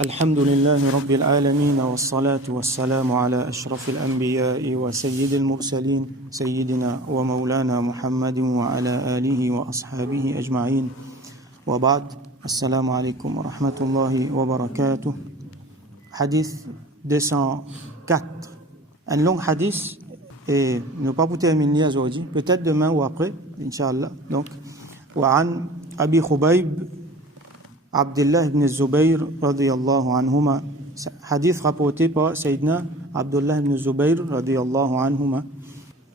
الحمد لله رب العالمين والصلاة والسلام على أشرف الأنبياء وسيد المرسلين سيدنا ومولانا محمد وعلى آله وأصحابه أجمعين وبعد السلام عليكم ورحمة الله وبركاته. Hadith 204, un long hadith et ne pas pour terminer aujourd'hui, peut-être demain ou après, Inch'Allah. Donc, وعن أبي خبيب عبد الله بن الزبير رضي الله عنهما, hadith rapporté par Sayyidina Abdullah ibn Zubayr رضي الله عنهما.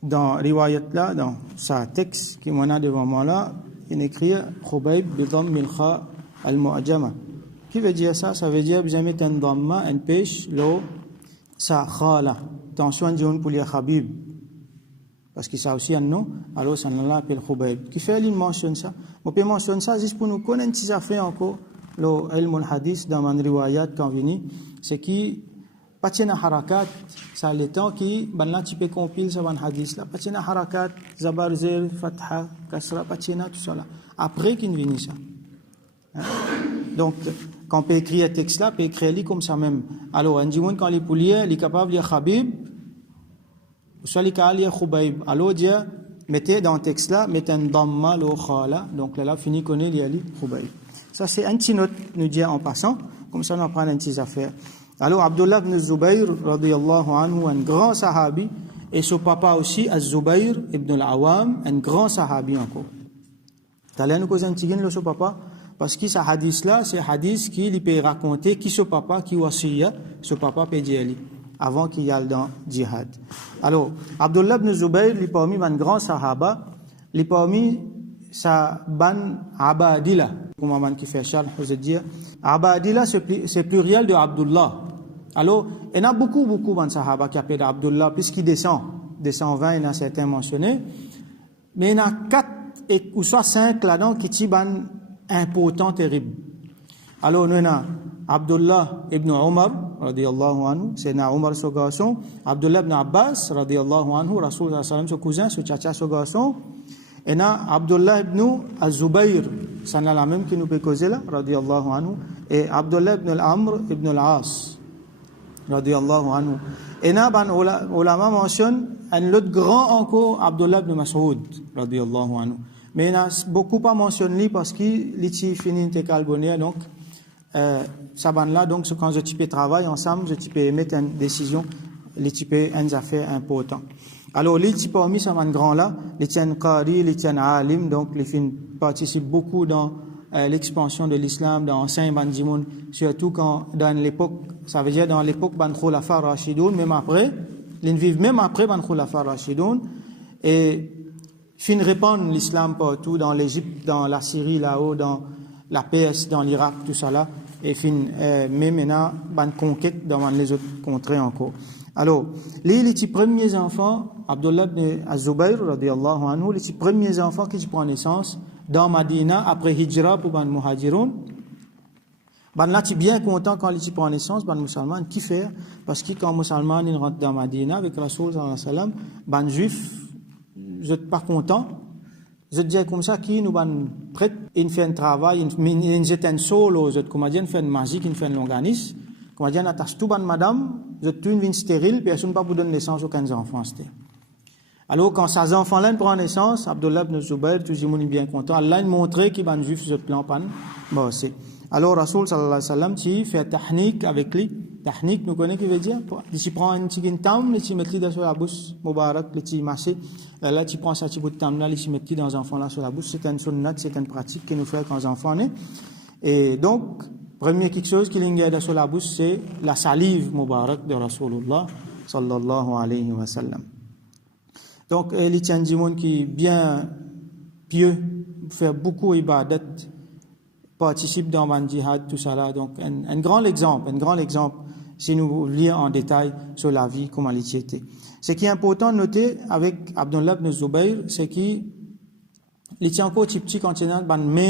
Dans riwayat là, dans sa texte qui m'en a devant moi là, il écrit Khubayb bi dhamm al-kha al-mu'jama. Qui veut dire ça? Ça veut dire vous mettez un dhamma, un pêche, l'eau, sa khala. Attention, on pour lire Khabib. Parce que ça aussi un nom, alors ça l'appelle Khubayb. Qui fait, il mentionne ça. On peut mentionner ça juste pour nous connaître si ça fait encore. Le ilm al-hadith dans mon riwayat quand vini, c'est qui patina harakat, ça le temps qui banla tu peux compiler ça ban hadith là, patina harakat, zabar zer, fatha, kasra, patina tout ça là. Après qu'il vini ça. Donc quand on peut écrire un texte là, on peut écrire comme ça même. Alors un dimanche quand les pouliers, il est capable de lire Khabib, soit il est capable de lire Khubayb. Alors dire mettez dans le texte là, mettez un dhamma lo khala, donc là fini connaît il y Khubayb. Ça c'est un petit note nous dit en passant, comme ça on apprend une petite affaire. Alors Abdullah ibn Zubayr radiyallahu anhu, un grand sahabi, et son papa aussi Az-Zubayr ibn al-Awam, un grand sahabi encore. T'allais nous causer un petit gain le son papa parce que ce hadith là, c'est un hadith qui lui peut raconter qui son papa qui wasiya, son papa peut dire avant qu'il y aille dans djihad. Alors Abdullah ibn Zubayr, il est parmi un grand sahaba, il est parmi sa ban Abadila. Comme on qui fait Charles, je veux dire, Abadila c'est pluriel de Abdullah. Alors, il y a beaucoup de sahaba qui appellent Abdullah, puisqu'il descend 20, il y en a certains mentionnés, mais il y en a 4 ou soit 5 là-dedans qui sont importants, terribles. Alors, nous avons Abdullah ibn Omar, radiyallahu anhu, c'est Omar son garçon, Abdullah ibn Abbas, radiyallahu anhu, Rasul sallam son cousin, son tchatcha son garçon, et na Abdullah ibn Az-Zubayr, c'est la même qui nous peut causer là, radiyallahu anhu, et Abdullah ibn al-Amr ibn al-As, radiyallahu anhu. Et na ban ulama mentionne un autre grand encore, Abdullah ibn Mas'ud, radiyallahu anhu. Mais il n'a beaucoup pas mentionné parce qu'il est fini de calbonner, donc ça ban là, donc quand je type travail ensemble, je peux mettre une décision, les type une affaire important. Alors, les types parmi ça van grand là, les tiennent qari, les tiennent alim, donc les filles participent beaucoup dans l'expansion de l'islam, dans l'enseignement bandimoun, surtout quand dans l'époque, ça veut dire dans l'époque ban khulafa rashidoun, même après, ils vivent même après ban khulafa rashidoun, et fin répandre l'islam partout, dans l'Égypte, dans la Syrie là-haut, dans la Perse, dans l'Irak, tout ça là, et fin même maintenant ban conquête dans les autres contrées encore. Alors, les premiers enfants, Abdullah ibn Az-Zubayr, radiyallahu anhu, les premiers enfants qui prennent naissance dans Madina après Hijra pour les Muhajiroun, là, tu es bien content quand ils prennent naissance, les musulmans, qui fait? Parce que quand les musulmans rentrent dans Madina avec Rasoul sallallahu alayhi wa sallam, les juifs, vous n'êtes pas contents. Vous êtes dire comme ça, qui nous prêtent, ils font un travail, ils jettent un solo, ils font une magie, ils font un longanisme. Comme on dit, attache tout ban madame, vous êtes une vie stérile, personne ne peut pas vous donner naissance aucun enfant. Alors, quand ces enfants-là prennent naissance, Abdullah ibn Zubayr, tout le monde est bien content. Allah a montré qu'il y a un juif, ce plan pan. Bon, c'est. Alors, Rasoul sallallahu alayhi wa sallam, tu fais tahnik avec lui. Tahnik, nous connaissons ce qu'il veut dire. Tu prends un petit tam, tu mets dans la bouche, Mubarak, tu masses. Là, tu prends ce petit bout de tam là, tu mets dans un enfant là sur la bouche. C'est une sunnat, c'est une pratique que nous faisons quand les enfants naissent. Et donc, premier quelque chose qui est sur la bouche, c'est la salive Mubarak de Rasulullah sallallahu alayhi wa sallam. Donc, les tiens du monde qui est bien pieux, fait beaucoup ibadat, participe dans le djihad, tout ça là. Donc, un grand exemple, si nous lisons en détail sur la vie, comment elle était. Ce qui est important de noter avec Abdullah ibn Zubayr, c'est qu'il était encore petit quand il y a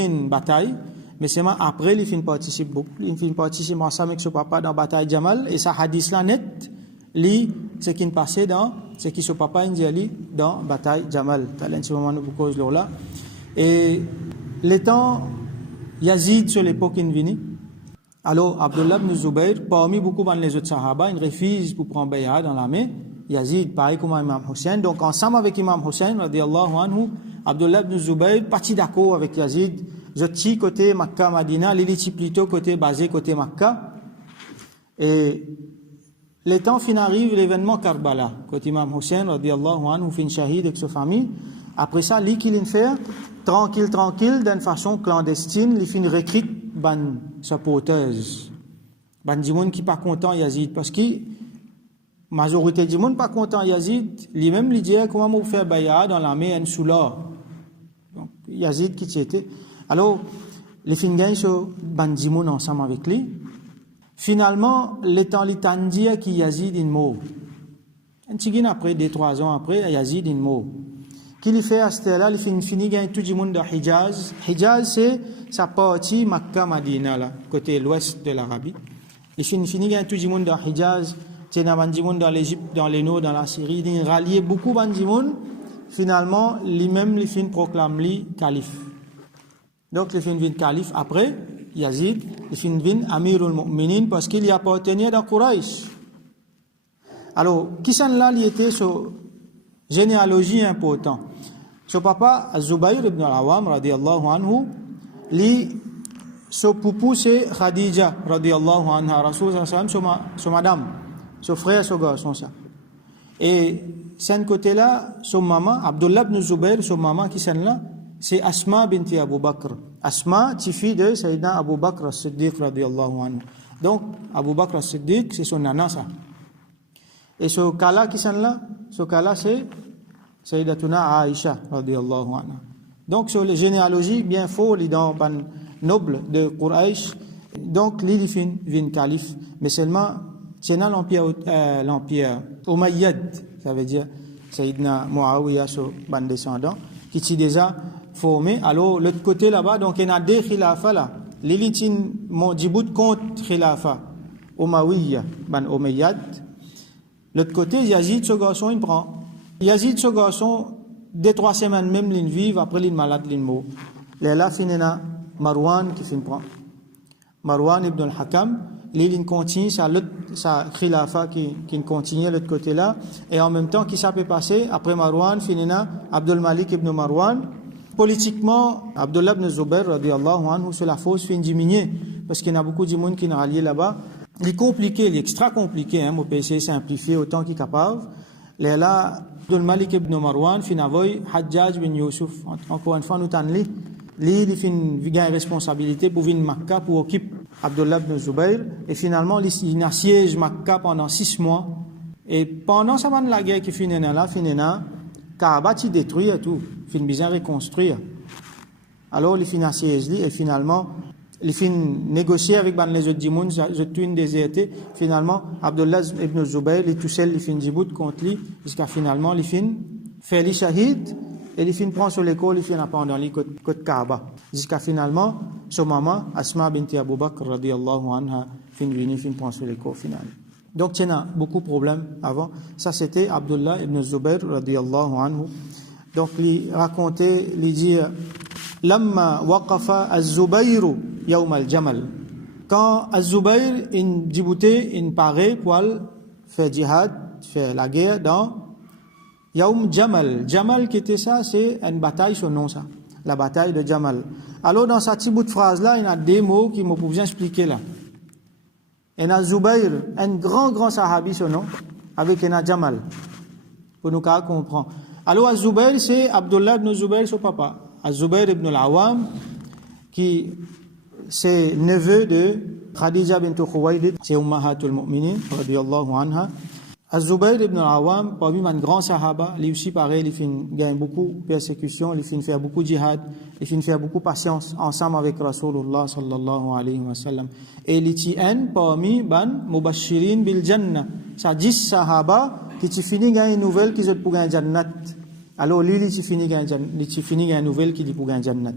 une bataille, mais c'est après, il participe beaucoup. Il participe ensemble avec son papa dans la bataille Jamal, et ça hadith là net, ce qui est passé dans, ce qui son papa dit dans la bataille Jamal. Talent ce moment nous cause là. Et les temps Yazid sur l'époque in vini, Alors, Abdullah ibn Zubayr, parmi beaucoup de les autres sahaba, ils refusent pour prendre bay'a dans l'armée. Yazid, pareil comme Imam Hussein. Donc, ensemble avec Imam Hussein, radiyallahu anhu, Abdullah ibn Zubayr, parti d'accord avec Yazid, Zoti côté Makkah, Madina, Liliti plutôt côté basé côté Makkah. Et les temps fin arrive l'événement Karbala, côté Imam Hussein, radiyallahu anhu, fin shahid avec sa famille. Après ça, lui qu'il fait, tranquille, d'une façon clandestine, il fin recrute ban supporters. Ban du monde qui pas content Yazid, parce que majorité du monde pas content Yazid, lui-même lui dit comment vous faire bay'a dans l'armée en soula. Donc Yazid qui était. Alors les fin gagne ce ban du monde ensemble avec lui. Finalement, les temps l'itandie qui Yazid in mort. Un petit après 2-3 ans après Yazid in mort. Qu'il y fait à ce là, il finit gagne tout le monde de Hijaz. Hijaz c'est sa partie Makkah Madina là, côté l'ouest de l'Arabie. Il finit gagne tout le monde de Hijaz. C'est dans le monde dans l'Égypte, dans les nord, dans la Syrie, il rallié beaucoup de monde. Finalement, lui-même, il fin proclame lui calife. Donc, il fin vin calife. Après, Yazid, il fin vin Amirul Mu'minin parce qu'il y appartenait à Quraysh. Alors, qui s'en là, il était sur généalogie important. Son papa, Zubayr ibn al-Awwam, radiyallahu anhu, lui, son poupou, c'est Khadija, radiyallahu anha, Rasul sallallahu alayhi wa sallam, son madame. Son frère, son garçon, ça. Et, c'est côté-là, son maman, Abdullah ibn Zubayr, son maman qui s'en là, c'est Asma binti Abu Bakr. Asma, fille de Sayyidina Abu Bakr as-Siddiq, radiyallahu anhu. Donc, Abu Bakr as-Siddiq, c'est son nana, ça. Et ce cas-là qui s'en là, ce cas-là, c'est Sayyidatuna Aisha, radiyallahu anha. Donc, sur les généalogies, bien faux, les dans ban noble de Quraysh. Donc, l'Ilifin vient calife. Mais seulement, c'est dans l'empire Umayyad, ça veut dire Sayyidina Muawiyah, son ban descendant, qui s'est déjà formé. Alors, l'autre côté là-bas, donc, il y a deux khilafas là. L'Ilitin, mon djibout contre khilafa Umayyad, ban Umayyad. L'autre côté, Yazid, ce garçon, il prend. Yazid, ce garçon, 2-3 semaines même, il vit, après, il est malade, il meurt. Là, finina Marwan qui fin prend. Marwan ibn al-Hakam, il continue, sa khilafa qui continue de l'autre côté là, et en même temps, qui ça peut passer, après Marwan, finina Abdul Malik ibn Marwan. Politiquement, Abdullah ibn Zubayr, radiyallahu anhu, sur la fausse fin diminuer, parce qu'il y a beaucoup de monde qui est rallié là-bas. Il est compliqué, il est extra compliqué, hein, mon PC simplifié autant qu'il est capable. Là, Abdul Malik ibn Marwan, finavoy, Hajjaj bin Yusuf, encore une fois, nous t'en lis. Il fin une responsabilité pour venir Makkah, pour occuper Abdullah ibn Zubayr, et finalement, il assiège Makkah pendant 6 mois. Et pendant ça, la guerre qui finit là, Kaaba qui détruit et tout, fin bien reconstruire. Alors, il fin assiège et finalement, il fin négocier avec les autres dimoun, je tue une déserté. Finalement, Abdullah ibn Zubayr, il tout seul, il fin djibout contre lui, jusqu'à finalement, il fin fait les shahid, et il fin prend sur l'école, il fin pendant lui côté Kaaba. Jusqu'à finalement, son maman, Asma binti Abu Bakr, radiyallahu anha, fin vini, fin prend sur l'école final. Donc, il y a beaucoup de problèmes avant. Ça, c'était Abdullah ibn Zubayr, radiyallahu anhu. Donc, il racontait, il dit, Lamma waqafa az-Zubayru yawm al-Jamal. Quand az-Zubayr, in Djibouti, in paraît pour faire djihad, faire la guerre dans Yawm Jamal. Jamal, qui était ça, c'est une bataille, son nom, ça. La bataille de Jamal. Alors, dans cette petite bout de phrase-là, il y a des mots qui me peuvent bien expliquer là. Il y a Zubayr, un grand sahabi, son nom, avec un Jamal. Pour nous comprendre. Alors, Az-Zubayr, c'est Abdullah ibn Zubayr, son papa. Az-Zubayr ibn al-Awwam, qui c'est neveu de Khadija bint Khuwaylid, c'est Ummahatul Mu'minin, radiyallahu anha. Az-Zubayr ibn al-Awwam, parmi un grand sahaba, lui aussi pareil, il fin gagne beaucoup de persécutions, il fin faire beaucoup de djihad, il fin faire beaucoup de patience ensemble avec Rasulullah sallallahu alayhi wa sallam. Et il tient parmi ban mubashirin bil jannah. Ça 10 sahaba qui fini gagne une nouvelle qui sont pour gagner jannat. Alors lui il fini gagne une nouvelle qui dit pour gagner jannat.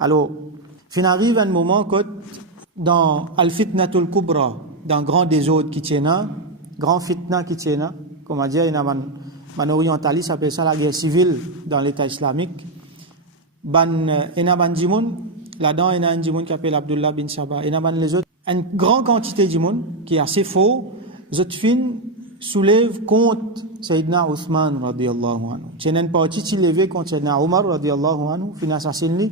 Alors fin arrive un moment que dans al-fitnatul kubra, dans grand désordre qui tient grand fitna qui tient, comme on dit, il y a un orientaliste appelle ça la guerre civile dans l'État islamique. Il y a un djimoun, là-dedans il y a un djimoun qui appelle Abdullah bin Sabah, il y a les autres une grande quantité de monde qui est assez faux, je soulève contre Sayyidina Uthman radiyallahu anhu. C'est une partie qui lève contre Sayyidina Omar radiyallahu anhu, fin assassiné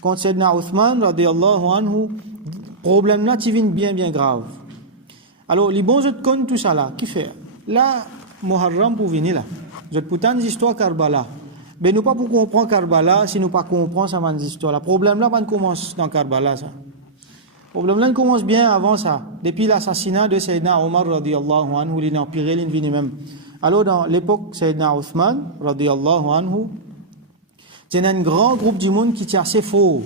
contre Sayyidina Uthman radiyallahu anhu. Problème là, qui vient bien grave. Alors, les bons autres connaissent tout ça là. Qui fait? Là, Muharram pour venir là. Je te putain d'histoire Karbala. Mais nous pas pour comprendre Karbala si nous pas comprendre ça van histoire. Le problème là, on commence dans Karbala ça. Le problème là, on commence bien avant ça. Depuis l'assassinat de Sayyidina Omar radiyallahu anhu, il est empiré, il vient même. Alors, dans l'époque Sayyidina Uthman radiyallahu anhu, c'est un grand groupe du monde qui est assez faux.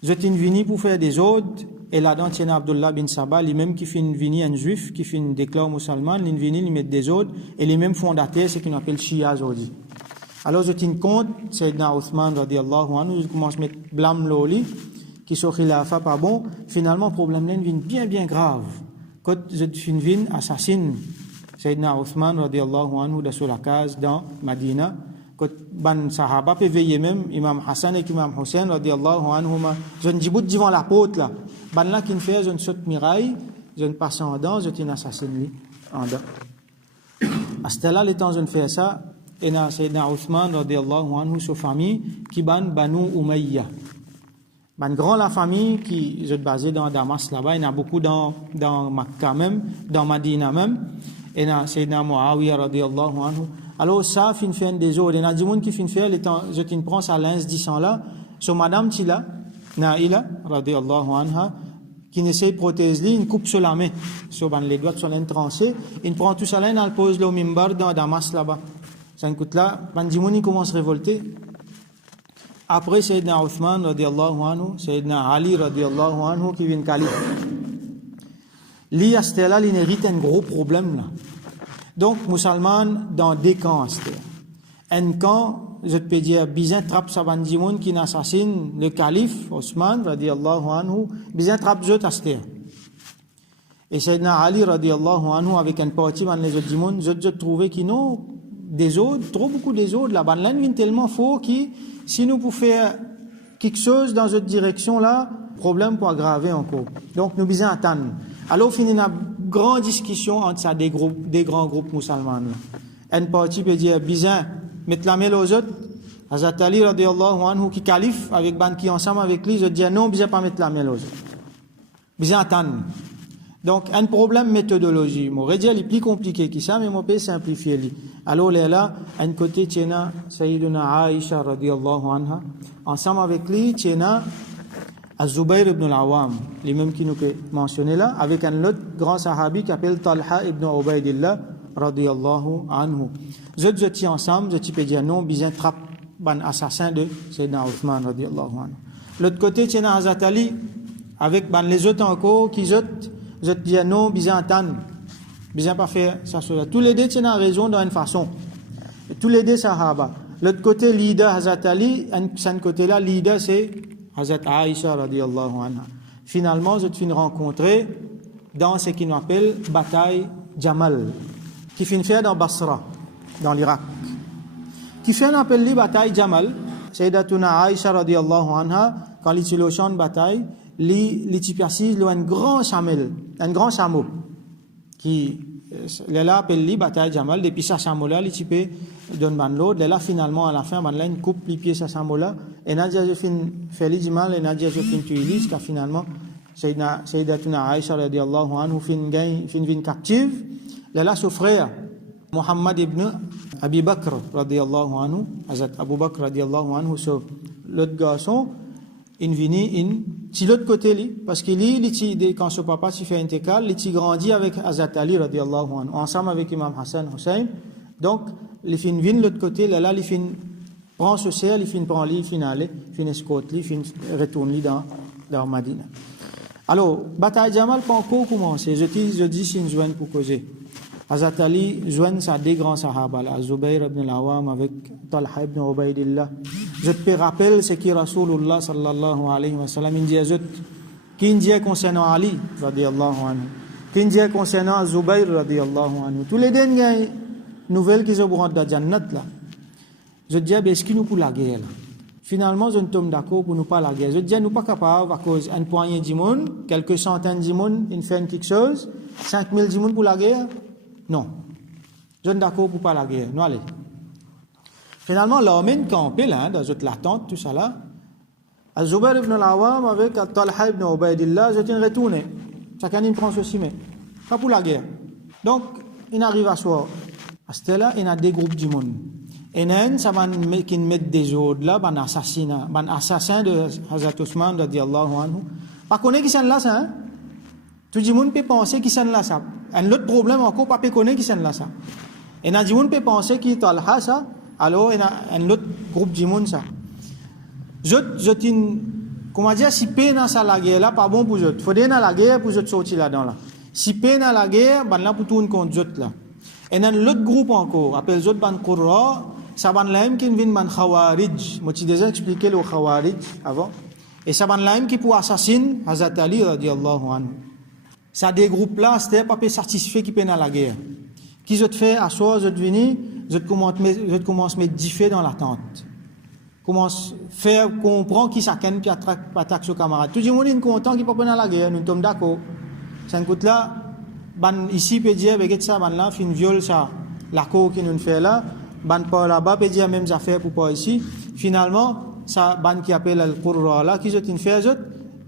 Je suis venu pour faire des ordres. Et là-dedans, il y a Abdullah bin Sabah, lui-même qui fait venir un juif, qui fait déclare musulman, il vient, il met des ordres, et les mêmes fondateurs, c'est ce qu'on appelle Shia aujourd'hui. Alors, je tiens compte, Sayyidina Uthman, radiyallahu anhu, je commence à mettre blâme l'oli, qui sont khilafa pas bon, finalement, le problème là, vient bien grave. Quand je viens, assassine Sayyidina Uthman, radiyallahu anhu, de sur la case dans Madina, quand ban sahaba peut veiller même, Imam Hassan et Imam Hussein, radiyallahu anhuma, je ne dis pas devant la porte là, ban là qui ne fait, je ne saute miraille, je ne passe en dedans, je ne assassine en dedans. À ce là, les temps je ne fais ça, et na Sayyidina Uthman, radiyallahu anhu, sa famille, qui ban Banu Umayya. Ban grand la famille qui est basée dans Damas là-bas, il y en a beaucoup dans Makkah même, dans Madina même, et na Sayyidina Muawiya, radiyallahu anhu. Alors ça, fin fait des autres. Il y a des gens qui fin fait, je t'en prends ça l'ins disant là, sur Madame Tila, Naïla, radiyallahu anha, qui essaie de protéger, une coupe sur la main, sur les doigts sur l'intranché, il prend tout ça là, il le pose au mimbar dans Damas là-bas. Ça coûte là, les gens commencent à révolter. Après, Sayyidina Uthman, radiyallahu anhu, Sayyidina Ali, radiyallahu anhu, qui vient calife. Lui, à ce là, il hérite un gros problème là. Donc, musulman, dans deux camps, un camp, je peux dire, bizarre trappe sa bandimoun qui assassine le calife, Osman, radiyallahu anhu, bizarre trappe zot asté. Et Sayyidina Ali, radiyallahu anhu, avec un parti, man les autres dimouns, je trouvais qu'ils n'ont des autres, trop beaucoup des autres, la bande vient tellement fort que si nous pouvons faire quelque chose dans cette direction-là, problème pour aggraver encore. Donc, nous bisons attendre. Alors, finit une grande discussion entre ça des grands groupes musulmans. Un parti peut dire, bizarre, mettre la main aux autres. Hazrat Ali, radiyallahu anhu, qui calife, avec ban qui ensemble avec lui, je dis, non, bizarre pas mettre la main aux autres. Bizarre attendre. Donc, un problème méthodologie. Mon dire, il est plus compliqué que ça, mais mon peut simplifier. Alors, là, un côté, tiena, Sayyiduna Aisha, radiyallahu anha, ensemble avec lui, tiena, Az-Zubayr ibn al-Awam, les mêmes qui nous mentionné là, avec un autre grand sahabi qui s'appelle Talha ibn Ubaydillah, radiyallahu anhu. Je tiens ensemble, je peux dire non, bizarre trappe, ban assassin de Sayyidina Uthman, radiyallahu anhu. L'autre côté, tiena Hazrat Ali, avec ban les autres encore, qui je dis non, bizarre entendre, bizarre pas faire ça, cela. Tous les deux, tiennent raison dans une façon. Et tous les deux, sahaba. L'autre côté, leader Hazrat Ali, un côté là, leader c'est Hazrat Aisha radiyallahu anha. Finalement, je suis rencontré dans ce qu'on appelle bataille Jamal, qui finit faire dans Basra, dans l'Irak. Qui fait un appel bataille Jamal, Sayyidatuna Aisha radiyallahu anha, quand il est sur le champ de bataille, il y a un grand chameau, qui là appelle bataille Jamal, depuis ce chameau-là, il type donne ban l'autre, là finalement à la fin, ban là une coupe les pieds ce chameau-là, et Nadia je fin fait le Jamal, et Nadia je fin tuer lui, car finalement, Sayyidatuna Aisha radiyallahu anhu fin vin captive, là son frère, Muhammad ibn Abi Bakr radiyallahu anhu, Hazrat Abu Bakr radiyallahu anhu, l'autre garçon, il vient si l'autre côté lui, parce que lui, quand son papa s'y fait intécal, il grandit avec Hazrat Ali radiyallahu anhu, ensemble avec Imam Hassan Hussein. Donc, il vient de l'autre côté, là, il prend ce cerf, il prend lui, il finit aller, il escorte, il retourne dans Madina. Alors, bataille Jamal pas encore commencé. Je dis si une joigne pour causer. Hazrat Ali joigne sa des grands sahaba, Zubayr ibn al-Awam avec Talha ibn Ubaydillah. Je te rappelle ce qui Rasulullah sallallahu alayhi wa sallam dit qui dit concernant Ali radiyallahu anhu, qui dit concernant Zubayr radiyallahu anhu. Tous les derniers nouvelles qui sont pour la Jannat là. Je dis est-ce qu'il nous pour la guerre là. Finalement, je ne tombe d'accord pour nous pas la guerre. Je dis, nous pas capables, à cause d'une poignée de monde, quelques centaines de monde, ils font quelque chose, 5000 de monde pour la guerre. Non. Je ne suis d'accord pour pas la guerre. Nous allez. Finalement, l'armée campée là, dans la tente, tout ça là. Al-Zubair ibn al-Awwam avec Talha ibn Ubaydillah, je tiens retourner. Chacun il prend ceci, mais pas pour la guerre. Donc, il arrive à soi. À ce là, il y a des groupes du monde. Et ça va qui mettent des autres là, ban assassin de Hazrat Ousmane radiyallahu anhu. Pas connaître qui sont là ça, hein? Tout le monde peut penser qu'ils sont là ça. Un autre problème encore, pas peut connaître qui sont là ça. Et tout le monde peut penser qu'il est Talha ça. Alors, il y a un autre groupe du monde ça. Comment dire, si peine dans la guerre là, pas bon pour eux. Il faut dire dans la guerre pour eux sortir là-dedans là. Si peine dans la guerre, ben là pour tourner contre eux là. Et dans l'autre groupe encore, appelle eux ban Qurra, ça ban laim qui vient ban Khawarij. Moi, j'ai déjà expliqué le Khawarij avant. Et ça ban laim qui pour assassiner Hazrat Ali radiyallahu anhu. Ça des groupes là, c'était pas satisfait qui peine dans la guerre. Qui je te fait à soi, je te venir, je te commence à mettre du feu dans la tente. Commence à faire comprendre qui s'accène qui attaque ses camarades. Tout le monde est content qui ne peut pas dans la guerre, nous sommes d'accord. Ça coûte là, ici, peut dire, avec ça, là, fin viol, ça, la cour qui nous fait là, pas là-bas, peut dire même affaires pour pas ici. Finalement, ça, qui appelle le Qurra là, qui je t'ai fait,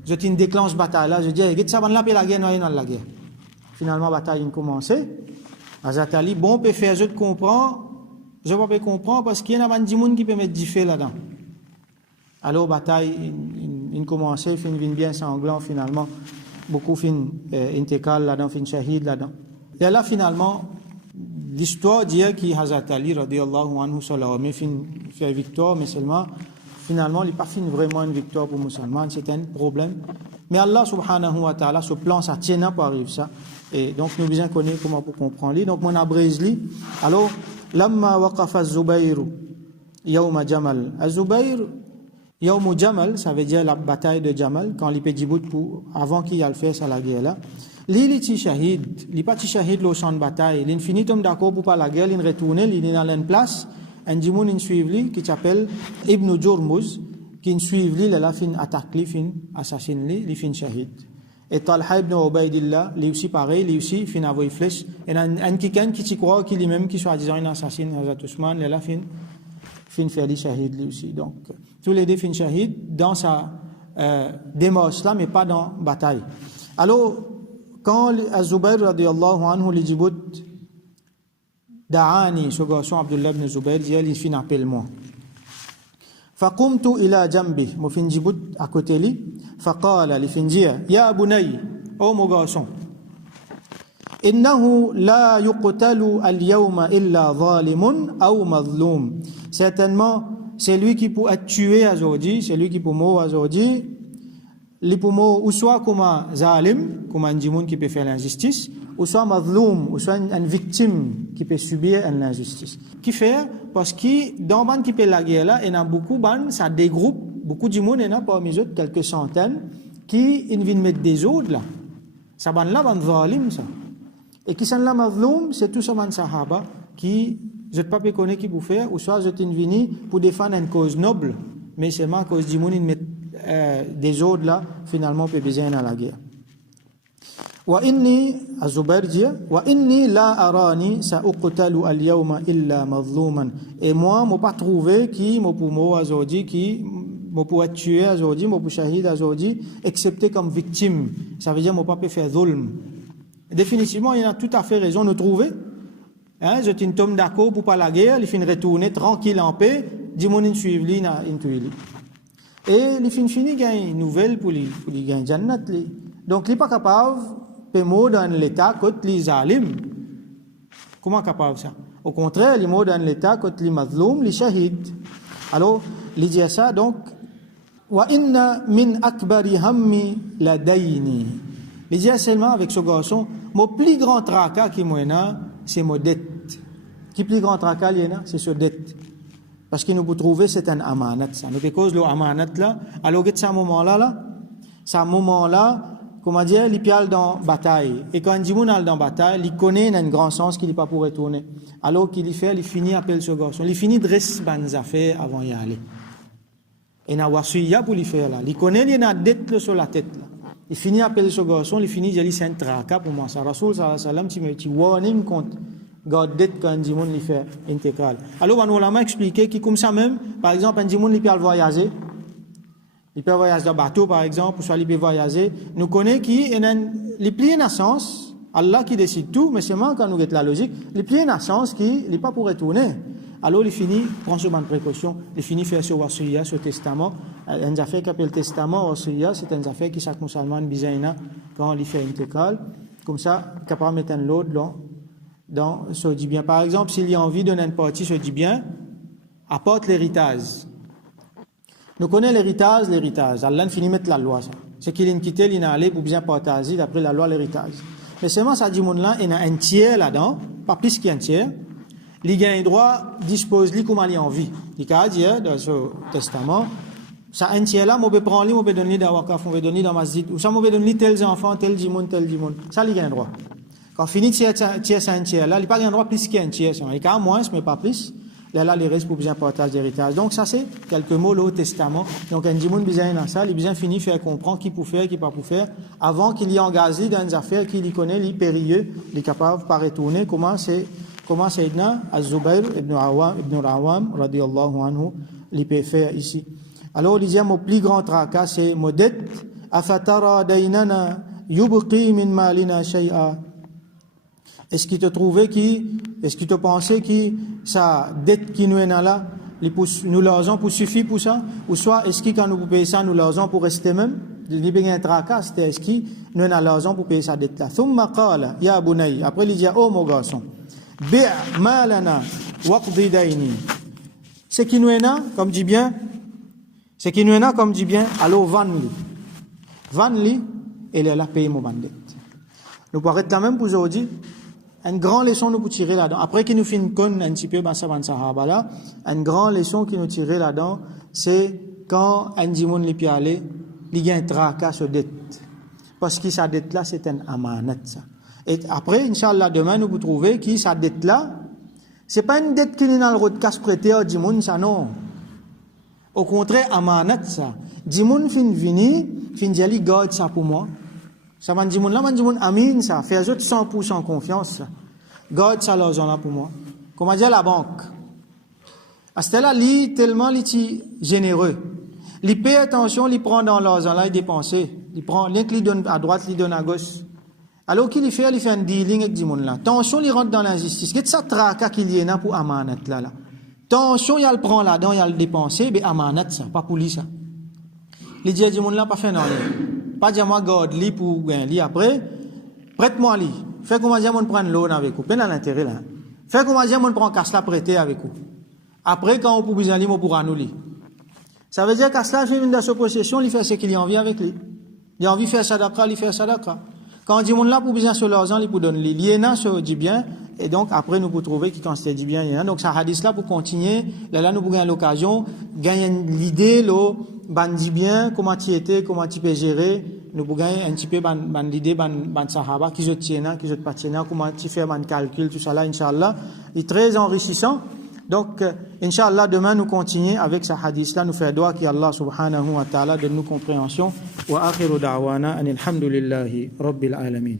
je t'ai déclenche bataille là, je dis, avec ça, là, peut la guerre, non, dans la guerre. Finalement, la bataille a commencé. Hazrat Ali, bon, peut faire, je te comprends. Je ne peux pas comprendre parce qu'il y a des gens qui peuvent mettre du feu là-dedans. Alors, bataille, il commence, il finit bien sanglant finalement. Beaucoup finissent intégrales là-dedans, finissent shahid là-dedans. Et là, finalement, l'histoire dit que Hazrat Ali, radiyallahu anhu, sur l'armée, fait victoire, mais seulement, finalement, il n'est pas fini vraiment une victoire pour les musulmans, c'est un problème. Mais Allah, subhanahu wa ta'ala, ce plan, ça tient pas arrive ça. Et donc, nous besoin connaître comment pour comprendre. Donc, mon abrège-li. Alors, لما وقف الزبير يوم جمل الزبير يوم جمل ça veut dire la bataille de Jamal quand il peut Djibouti pour avant qu'il aille faire ça la guerre là il est shahid il pas shahid le champ de bataille il finit comme d'accord pour pas la guerre il retourne il est dans une place un djimoun il suit lui qui s'appelle Ibn Jurmuz qui suit lui la fin attaque lui fin assassine lui il fin shahid. Et Talha ibn Ubaydillah, lui aussi pareil, lui aussi, fin avoir une flèche. Et un qui croit qu'il est même, qui soit disant un assassin, Hazrat Ousmane, là, fin faire des shahid, lui aussi. Donc, tous les deux fin shahid dans sa démarche là, mais pas dans la bataille. Alors, quand Az-Zubayr, radiyallahu anhu, les Djibouti, Da'ani, ce garçon, Abdullah ibn Zubayr, dit, il fin appelle-moi. فقمت إلى جنبه مفين جبت أكتلي فقال لفنجيا يا بني أو مغاسون إنه لا يقتل اليوم إلا ظالم أو مظلوم certainement c'est lui qui peut être tué aujourd'hui c'est lui qui peut mourir aujourd'hui il peut mourir ou soit comme un zalim comme un djimoun qui peut faire l'injustice ou soit mazloum ou soit une victime qui peut subir une injustice qui fait parce que dans ban qui peut la guerre là il y a beaucoup ban ça dégroupe beaucoup de monde il y en a parmi eux quelques centaines qui viennent mettre des autres là ça ban là ban zalim ça et qui sont là mazloum c'est tout ça ban sahaba qui je ne sais pas connaître qui pour faire ou soit je t'invite pour défendre une cause noble mais seulement à cause du monde ils mettent des autres là finalement peut besoin dans la guerre. وإني الزبير dit وإني لا أراني سأقتل اليوم إلا مظلوما et moi m'ont pas trouvé qui m'ont pour moi aujourd'hui qui m'ont pour être tué aujourd'hui m'ont pour shahid aujourd'hui excepté comme victime ça veut dire m'ont pas pu faire zulm définitivement il a tout à fait raison de trouver hein je tombe d'accord pour pas la guerre il finit retourner tranquille en paix dis-moi une suivre li na intuili et il fini gagne une nouvelle pour lui gagner jannat donc il n'est pas capable de mourir dans l'état contre les zalim. Comment capable ça? Au contraire, il mourir dans l'état contre les mazloum, les shahid. Alors, il dit ça donc wa inna min akbari hammi ladayni. Il dit seulement avec ce garçon, mon plus grand tracas qui moi c'est mon dette. Qui plus grand tracas il y a c'est ce dette. Parce que nous pouvons trouver c'est un amanat ça. Nous cause le amanat là, alors que ce moment là, comment dire, il piale dans bataille. Et quand un djimoun est dans bataille, il connaît un grand sens qu'il n'est pas pour retourner. Alors qu'il y fait, il finit appelle ce garçon. Il finit de rester bonnes affaires avant d'y aller. Et na wasiya pour lui faire là. Il connaît, il y a une dette sur la tête là. Il finit à appeler ce garçon, il finit à dire c'est un tracas pour moi. Ça, Rasoul sallallahu alayhi wa sallam, tu warning contre garde dette quand un dimon lui fait intégral. Alors, on a expliqué que comme ça même, par exemple, un dimon lui peut voyager. Il peut voyager dans bateau par exemple, ou soit il peut voyager. Nous connaissons qui les pliés naissance, Allah qui décide tout, mais seulement quand nous avons la logique, les pliés naissance qui n'est pas pour retourner. Alors il finit, prend ce bonne précaution, il finit faire ce wasiya, ce testament. Une affaire qui appelle le testament, wasiya, c'est une affaire qui chaque musulman bisaina quand il fait intégral. Comme ça, capable de mettre l'autre dans ce dit bien. Par exemple, s'il y a envie de donner une partie, ce dit bien, apporte l'héritage. Nous connaissons l'héritage. Allah finit de mettre la loi, ça. C'est qu'il a quitté, il a allé pour bien partager d'après la loi l'héritage. Mais seulement ça dit, là, il y a un tiers là-dedans, pas plus qu'un tiers. Il a un droit, dispose, lui, comme il a envie. Il a dit, dans ce testament, ça, un tiers là, je peux prendre, je peux donner dans Wakaf, je peux donner dans Masjid, ou ça, je peux donner tels enfants, tel dimon. Ça, il a un droit. Quand finit tiers, c'est un tiers là, il n'a pas un droit plus qu'un tiers. Il a moins, mais pas plus. Là, les restes pour bien partage d'héritage. Donc, ça, c'est quelques mots, le Testament. Donc, un dimon, besoin dans ça, il besoin finit faire comprendre qui peut faire, qui pas pour faire, avant qu'il y ait engagé dans des affaires qu'il y connaît, il périlleux, il est capable de pas retourner. Comment Sayyidina Az-Zubayr ibn Awam, radiyallahu anhu, il peut faire ici. Alors, il dit, mon plus grand tracas, c'est Modet, afatara daynana yubqi min malina shay'a. Est-ce qu'il te trouvait est-ce qu'il te pensait que sa dette qui nous est là, nous l'argent pour suffire pour ça? Ou soit, est-ce que quand nous payons ça, nous l'argent pour rester même? Il y a un tracas, c'était est-ce qu'il nous a l'argent pour payer sa dette là? Thumma qala, ya bunay. Après, il dit, oh mon garçon, bi' malana waqdi dayni. Ce qui nous est là, comme dit bien, alors vends-li, et il a payé mon dette. Nous pourrons être là même pour aujourd'hui. Une grande leçon nous pour tirer là-dedans. Après qu'il nous fait une conne un petit peu, sahaba là, une grande leçon qui nous tirer là-dedans, c'est quand un dimon li pi aller, il y a un tracas sur dette. Parce que sa dette là, c'est un amanat, ça. Et après, Inch'Allah, demain, nous vous trouvez que sa dette là, c'est pas une dette qui est dans le road casse prêté au dimon, ça non. Au contraire, amanat, ça. Dimon fin diali garde ça pour moi. Ça m'a dit, amin, ça, fait 100% confiance, ça. Garde ça l'argent là pour moi. Comment dire la banque? À ce là, lui, tellement, il est généreux. Il paye attention, il prend dans l'argent là, il dépense. Il prend, l'un qui donne à droite, il donne à gauche. Alors qu'il fait un dealing avec du monde là. Attention, il rentre dans l'injustice. Qu'est-ce que ça tracas qu'il y a pour amanat là? Attention, il le prend là-dedans, il le dépense, mais amanat ça, pas pour lui ça. Il dit à du monde là, pas fait non. Pas dire moi garde li pour gagner après prête-moi li fais comment dire mon prendre l'eau avec vous peine à l'intérêt là fais comment dire mon prend casse la prêter avec vous après quand on pour besoin li mo pour nous li ça veut dire casse la fait dans sa possession il fait ce qu'il a envie avec lui il a envie faire sadaqa il fait sadaqa quand on dit mon là pour besoin sur l'argent il pour donne li liena se dit bien et donc après nous pour trouver qui quand c'est dit bien donc ça hadith là pour continuer là nous pour gagner l'occasion gagner l'idée lo bandi bien comment tu étais comment tu peux gérer nous pour gagner un petit peu ban l'idée ban sahaba qui je tiens qui je pas tiens comment tu fais ban calcul tout ça là inchallah est très enrichissant donc inchallah demain nous continuer avec ce hadith là nous faire doigt qui Allah subhanahu wa ta'ala donne nous compréhension wa akhiru da'wana anil hamdulillahi rabbil alamin.